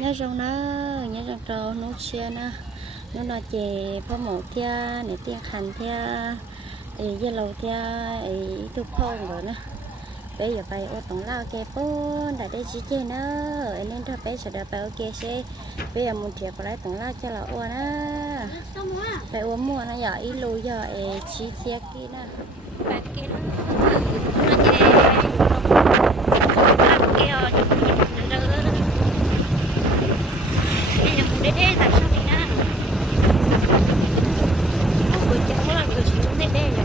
nhớ rong nó nhớ rong trâu nó chia nó chè phô mộ thia để tiền khăn thia ấy giờ lâu thia ấy thu phong rồi nè bây giờ phải ở tổng lao kê bốn đã đây chỉ chơi nữa nên thôi bây giờ đã phải ok xe bây giờ muốn chuyện phải tổng lao cho là ôn á phải uống mua nó giờ ít lùi giờ chỉ xe kia nè bạc kia nó chè đây tại sao thì nè buổi chiều là buổi chiều đây đây là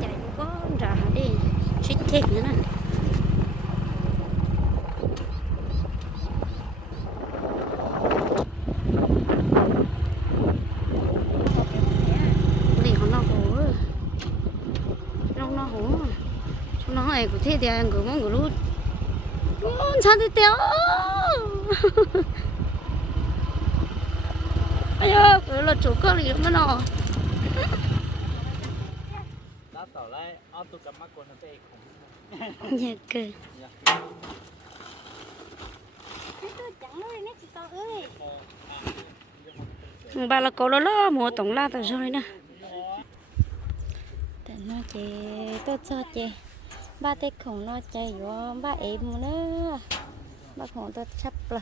chạy có ra đi xích chết nữa nè nó này của thế thì anh cứ mong người luôn sao thế téo ai ơi cái là chỗ cơ gì mà nó đã tỏ lại ao tụ cầm mắt con nó tê không nhẹ cười bà là cô đó mua tổng la từ rồi nè nó chị tôi cho chị ba tay khổng nó chạy vô ba em nữa ba khổng tôi chấp rồi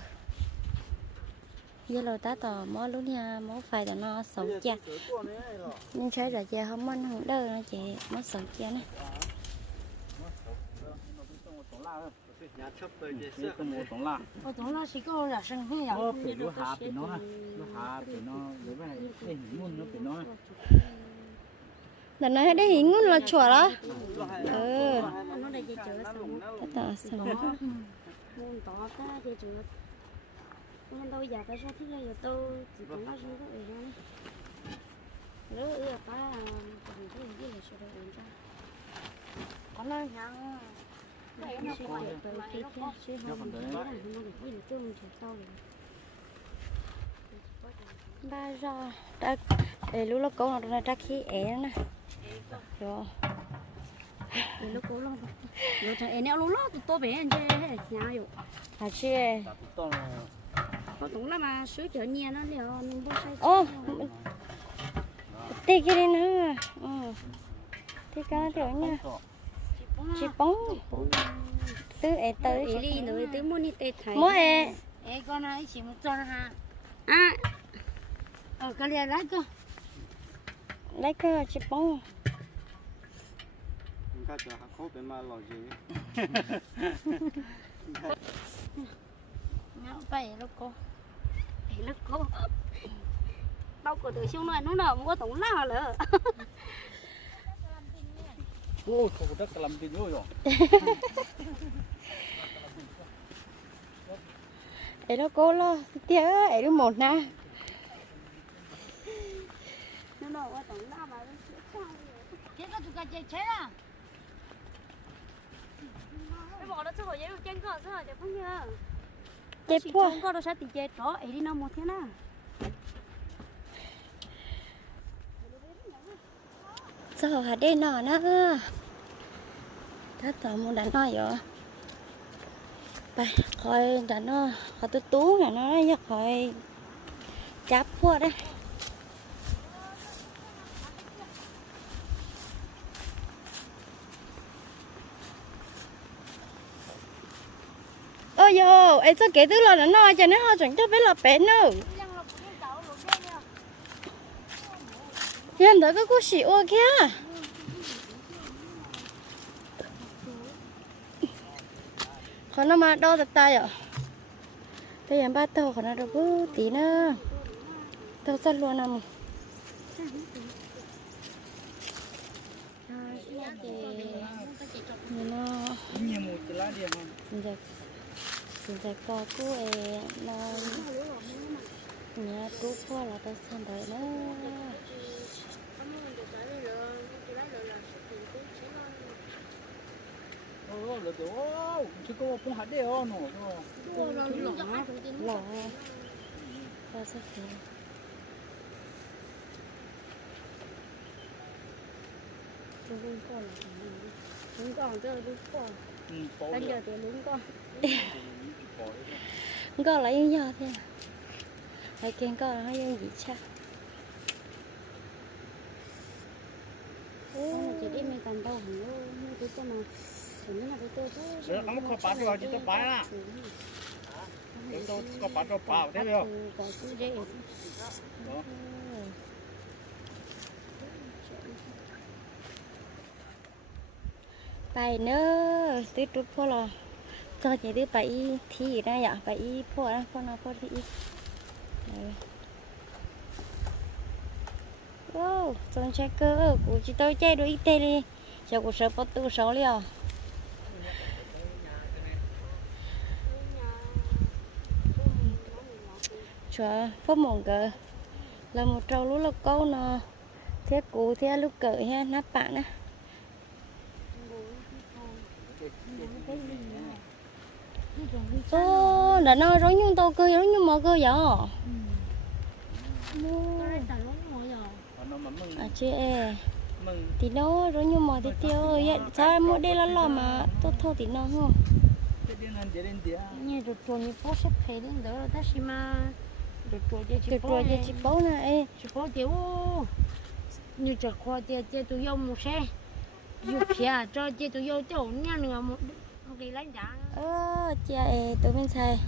giờ lâu ta tỏ mó lúc nha mó phải là nó sống cha nhưng trái là cha không ăn không đâu nó chị mó sống cha này tổng la chỉ có là sinh huy à nó hạ bị nó lấy về cái hình muôn nó bị nó lần này đây hình ngôn là chùa đó nó đây chơi chữa sống ta sống môn tỏ ta chơi chữa nên tôi giờ tôi sẽ thích là giờ tôi chỉ có nói riêng các người ra nếu ở ta còn cái gì là sẽ được ra có nói rằng đây nó có từ kia chứ không được nó được cái gì chung chỉ sau rồi ba giờ đã lúc nó có nó ra khí é nè rồi lúc cố lo lúc thằng em lúc lo tụi tôi bé anh chơi hay là nhà rồi à chơi có cũng là mà suối chợ nhẹ nó liền bớt say ô tê cái đi nữa tê cá tiểu nha chỉ bóng tứ tới đi nữa tứ muốn đi tê thấy mỗi con này chỉ một con ha cái này lấy cơ chỉ bóng cái chỗ học khó bên mà lo gì ngáo bay lúc cô đâu có được xuống này nó nào mua tổng nào nữa ô thằng đất làm gì nữa rồi ấy nó cô lo tiếc ấy nó một nè nó nào mua tổng nào mà chết nó tụi cái chết chết à cái bộ nó chưa hồi giấy được chân cỏ rồi để không nhớ chết quá con nó sẽ bị chết đó ấy đi nó một thế nào sao hả đây nọ nữa thắt tỏ muốn đánh nó vậyไปคอยดันเนาะเขาตู้ๆเนี่ยเนาะอยากคอยจับพวกได้ôi yo ấy sao kể tức là nó cho nó họ chẳng cho biết là bé nữa hiện tại cái cú xì ô kia còn nó mà đo tập tay à bây giờ ba tàu còn nó đâu có tí nữa tàu sắt luôn nè nó nhiều một cái lá điền xin chào cô nó nhà cô qua là tao sang đợi nó là đó chỉ có bông hạt đấy nó lỏ tao sẽ kêu đúng con chơi đúng con bây giờ thì đúng con có lấy như nhau thế hay kiên có nó như gì cha chỉ đi mình cần đâu không cái cho mà nó là cái tôi Rồi không có bắt được thì tôi bắt là. Tôi có bắt được bảo thế không? có sự dễ Đó. bài nữa tôi trút phô là cho chị đi bài thi ra dạ bài phô ra phô nào phô thi wow trong trái cơ của chị tôi chơi đôi tê đi cho cuộc sống bắt tu sáu liều cho phô mộng cờ là một trâu lúa là câu nó thế cụ thế lúc cỡ ha nắp bạn á ô đã nói giống như tao cơ giống như mò cơ vậy Nó mà mừng à chị ơi mừng thì nó giống như mò thì tiêu vậy sao mua đây là lo mà tốt thôi thì nó không cái điên ăn đến tiền. như được rồi như phố sắp thấy đến đó là ta xí mà được rồi cho được rồi cho chị bố nè ê chị bố tiểu như chợ khoa tiền tụi yêu một xe yêu phía cho tiền tụi yêu chỗ nhà nữa một cái lãnh đạo chị ơi tụi mình xài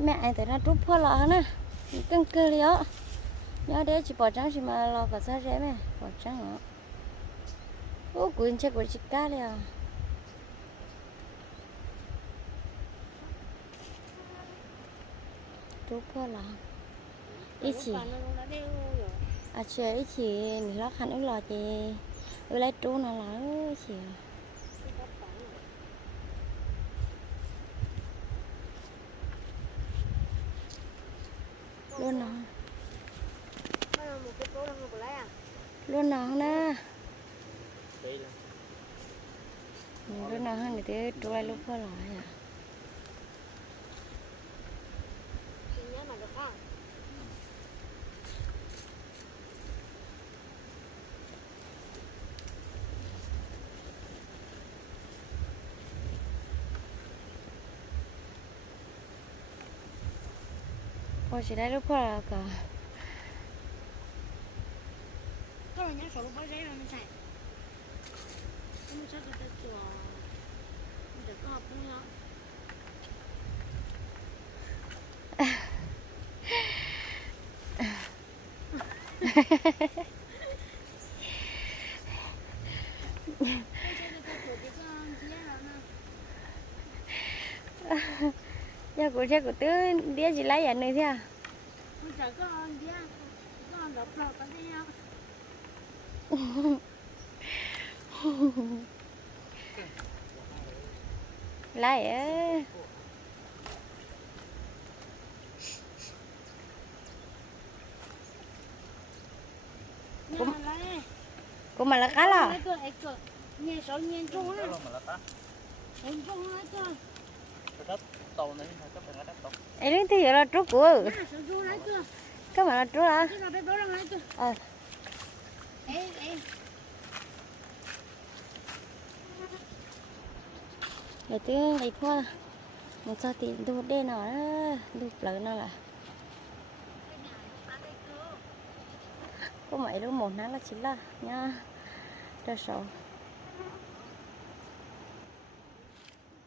mẹ anh tụi nó trút phô lọ nè căng cơ liễu nhớ đấy chị bỏ trắng chị mà lo cả sao rẻ mẹ bỏ trắng nữa ô quên chắc của chị cá liễu trút phô lọ ý chị à chị ý chị lót khăn ức lò chị lấy trú nó là chị luôn nó luôn nó nè luôn nó hơn để trú lại lúc phô lọ à cô chỉ lấy lúc phô lọ cả cái này nhớ số bao giấy rồi mình xài mình sẽ được chùa được có học không nhá giờ của xe của tứ đĩa chỉ lấy ảnh này thế à bây giờ có con đọc lọt cái gì không lấy á của mà là cá lò nghe số nghe chung á Đó mà là ta. em chung á chứ Cái đất tàu này hay cái phần đất tàu. ấy đến thì là trút của số chung á chứ các bạn là trút à chứ là phải bố ra chứ ờ ê để tứ lấy qua một sao thì đồ đen nó đồ lớn nó là có mấy lúc một nó là chính là nha ra số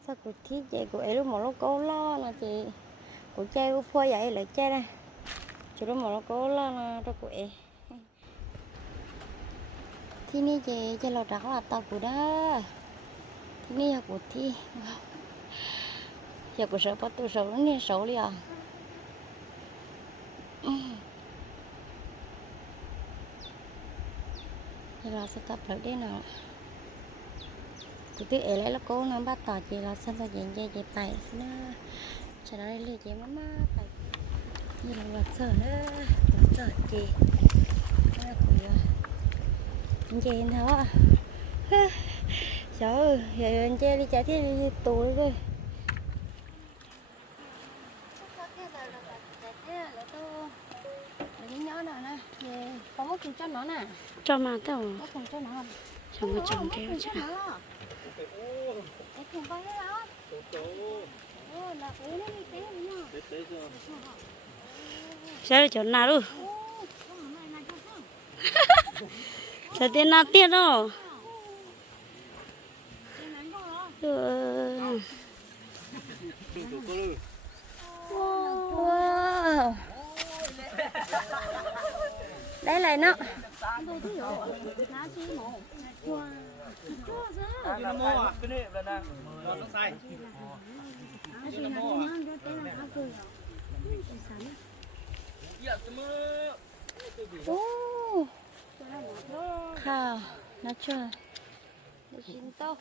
sao cụ thiết vậy cụ ấy lúc một lúc cố lo là chị cụ chơi cụ phơi vậy lại chơi đây chị lúc một lúc cố lo là cho cụ ấy thì ní chị chơi lò trắng là tàu cụ đó thì ní là cụ thi giờ cụ sợ bắt tôi sợ nó nghe xấu liền giờ là sẽ tập lại đây nào cụ tí ấy lấy là cố nó bắt tỏ chị là xem ta chị phải nó cho nó lên chị má phải như là vật sợ nữa vật sợ chị nó cụ chị tháo sợ giờ anh chơi đi chạy thì đi tù rồi nhỏ nào nè có một con cho nó nè cho mà tao có con cho nó chẳng có chồng theo chứ cái thùng bao nhiêu đó là cái nó đi té nhá Sao chỗ nào luôn? Sao tiền nào tiền đâu? Wow. Đây là nó. cái này là đang nó sai Ô. Khao, nó chơi. Để chín tao.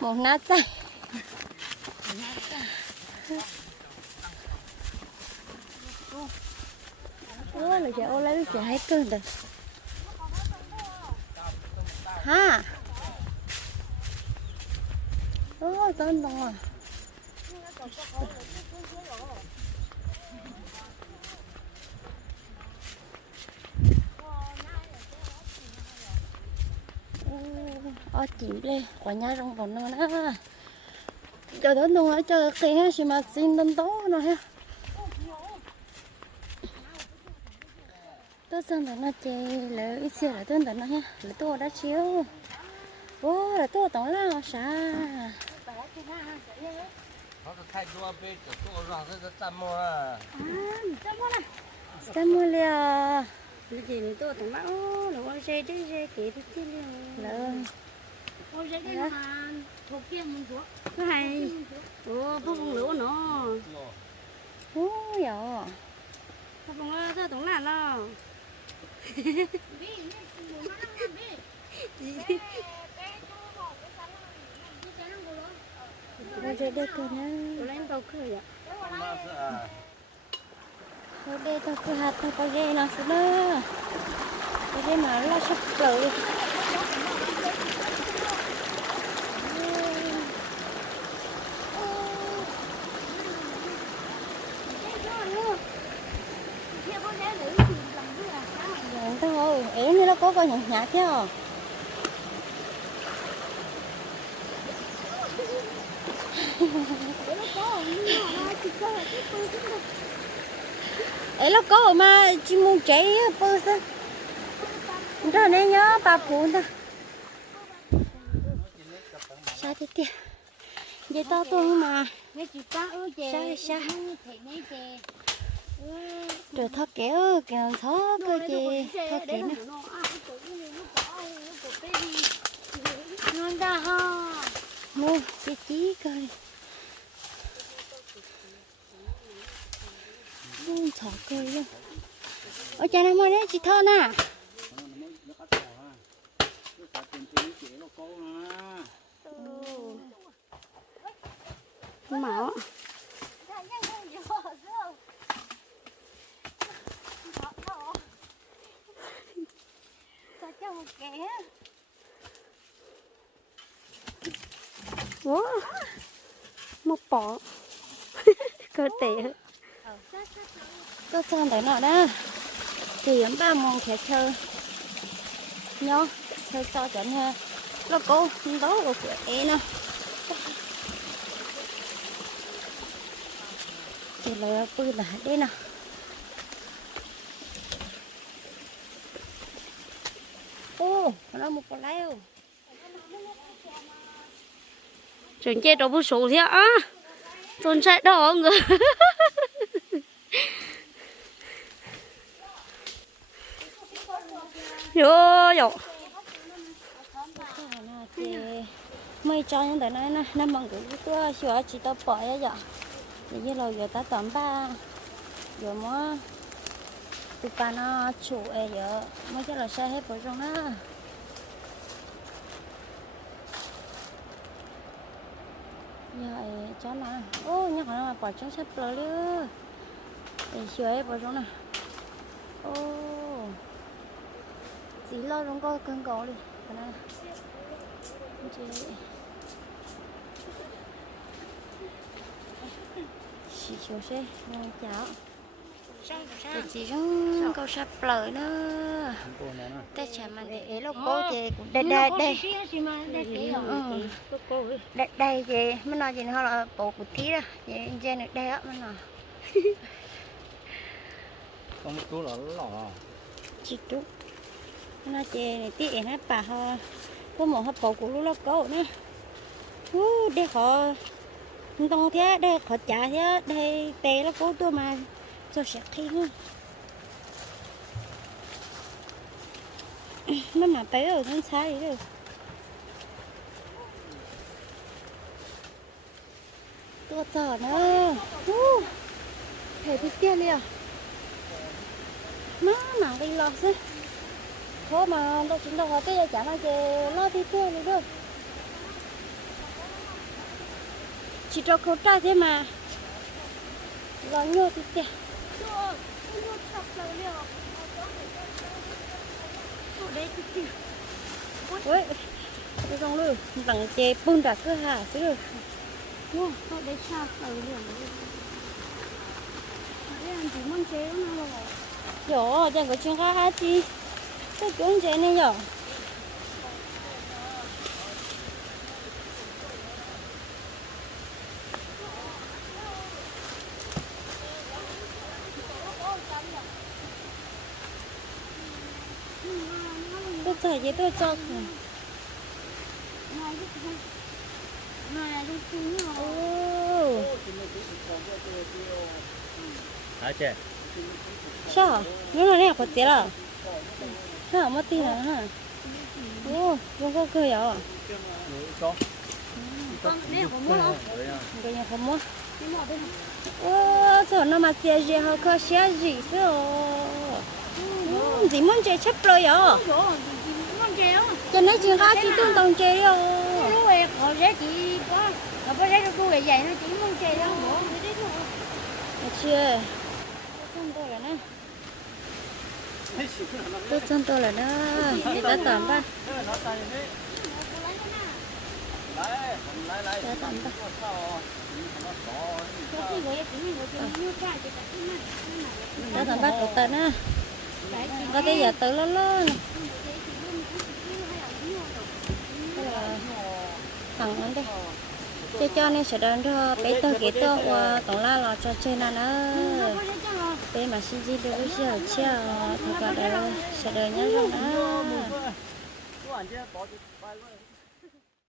Một nát chay. Ô, là chị ô lấy chị hay cơn được. Ha. Ô, tên đồng à. Ô, chìm lên, quả nhai trong vòng nó đó. Cho đến đồng ở chơi kia thì mà xin tên tố nó ha. Tôi sang đó nó chơi là ít xíu là tôi đó nó ha, là tôi đã chiếu. Ô, là tôi tổng là sao? nó thay đua bên chỗ tôi rõ rất chăm mua à. Sao mua liều? Cái gì nữa tôi tổng bảo là con xe đấy xe kể thì chứ Là con xe đấy mà thuộc kia mình thuộc cái hay ủa bố con lửa nó ô dạ. bố con lửa tổng là nó Rồi đây cơ nó. tôi lấy tàu khơi ạ Rồi đây tao cứ hạt tao có ghê nó sẽ đó. Cái đây mà nó sắp rồi. Dạ thôi, ế như nó có coi nhạt nhạt chứ. Ấy nó có mà chỉ muốn cháy bơ sao? Đó nên nhớ bà phụ ta. Sao thế kia? Vậy tao tôi mà. mấy chị ta ơi chè Sao? mấy chè Rồi thoát kéo kìa xó cơ chị. Thoát kéo nè. ngon ta ha Mua chí coi. Thỏ cười luôn. Ôi cha này mua đấy chị thơ nè. mạo Wow. Một bỏ. Cơ tệ. Tôi sang đấy nọ đó. Thì ấm ba mong khẽ thơ. Nhớ. Thơ sao chẳng ha. Nó cố. Đó của ế nè. Thì là bư là đây nè. Ô, nó một con leo. chuyện chơi đâu bút số thế á tôi chạy đó người vô vô Mày cho những cái này nè, nó bằng cái cơ sửa chỉ tao bỏ ra vậy. Thì như là giờ ta tóm ba, giờ mà tụi ba nó chủ ấy giờ mới cho là xe hết vào trong đó. Giờ cho nó, ô nhắc nó mà bỏ trong xếp rồi nữa, để sửa hết vào trong này. Ô, chỉ lo trong coi cơn gỗ đi, cái này. Chị chiều xe, cháo. thì chỉ trong câu sắp lời nữa ta chả mà để lúc cô chị cũng đây đây đây đây đây chị mới nói gì nữa là bộ của tí đó chị trên được đây á mới nói không chú là lỏ chị chú nó chị này tí nó bà họ có một hộp bộ của lúc đó cô nữa để họ đông thế đây họ trả thế đây tè nó cố tôi mà cho sạch khi nữa nó mà bé ở trên xa đi rồi tôi chờ nữa thầy đi kia liền nó mà đi lọt chứ thôi mà đâu chúng đâu có cái chả mà về lo đi kia đi được chỉ cho khẩu trang thế mà lo nhô thì kia ôi cái con lư bằng chè bún đặc cơ hả xứ Wow, họ để sao ở đường đấy anh chỉ mong chế nó rồi rồi chẳng có chuyện khác chi cái chuyện chè này rồi tôi chạy với tôi cho mà đi chung nhau hả chị sao nó là này có tiền à hả mất tiền à hả không có cười à con này có mua không cái nhà không mua trời nó mà tiền gì họ có xe gì sao gì muốn chơi chấp rồi à mong chế không cho nên chuyện khác chỉ tuân tòng chơi à lúc ấy họ sẽ chỉ có họ có thấy nó vậy nó chỉ mong chế đâu chưa chân tôi là nè tôi chân tôi là nó để ta tầm ba ta tầm ba ta tầm ba tụt tận á có cái giờ tự lớn lớn thằng anh đây cho nên sẽ đơn cho bé tôi cái tôi qua tổng là cho chơi nào nữa bé mà xin gì được giờ chưa thật là sẽ đơn nhớ rồi đó